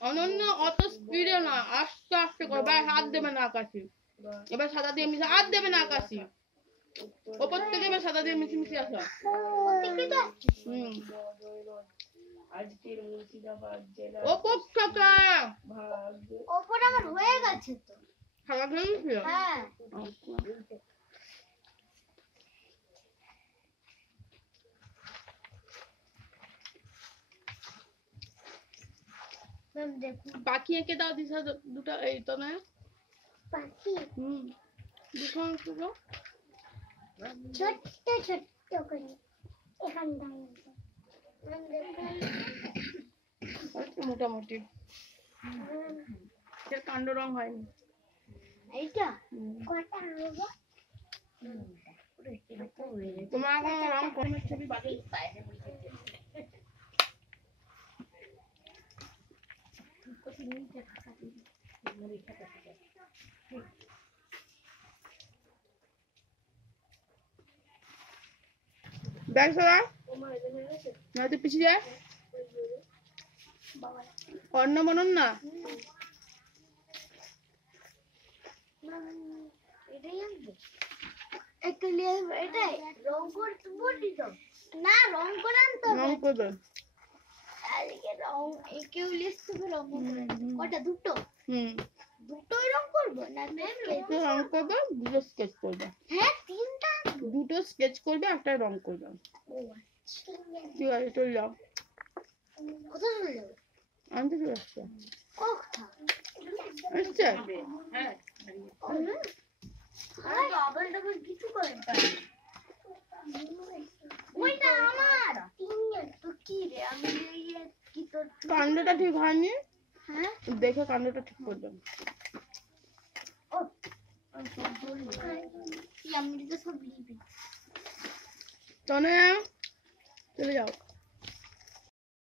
অনন্য অত স্পিডে না, আস্তে আস্তে করে। ভাই হাত দেবে না আকাশি, এবার সাদা দিয়ে মিশে। হাত দেবে না আকাশি, ওপর থেকে এবার সাদা দিয়ে মিশে মিশে আসা। ওপর থেকে ওপর আমার হয়ে গেছে তো। সাদা দিয়ে মিশে। হ্যাঁ পাখি এঁকে দাও দিশা, দুটো। এই তো না পাখি, দুটো অংশ দাও ছোট্ট ছোট্ট করে এখানটায় মোটামুটি। কাণ্ড রং হয়নি। এইটা কটা হবে? তোমার কোনো রং কমের ছবি বাকি? দেখ সোনা, নয়তো পিছিয়ে যায়। অন্য বনন না, এটাই আনবে। একটা নিয়ে এটাই রং করতে বলি তো না, রং করে আনতে হবে। রং করবে। আজকে রং কেউ লিখতে হবে রং করে। কটা? দুটো? দুটোই রং করবো না একটা রং করবে, দুটো স্কেচ করবে। হ্যাঁ তিনটা দুটো স্কেচ করবে, একটা রং করবে। ঠিক আছে, চলে যাও। কোথায় চলে যাবো? আনতে চলে আসছে। আসছে? হ্যাঁ ডাবল ডাবল কিছু করেন ওইটা আমার তো কি রে, আমি কি তোর কাণ্ডটা ঠিক হয়নি, হ্যাঁ দেখে কাণ্ডটা ঠিক করবে। আমি তো সব লিখবি। চলে যাও।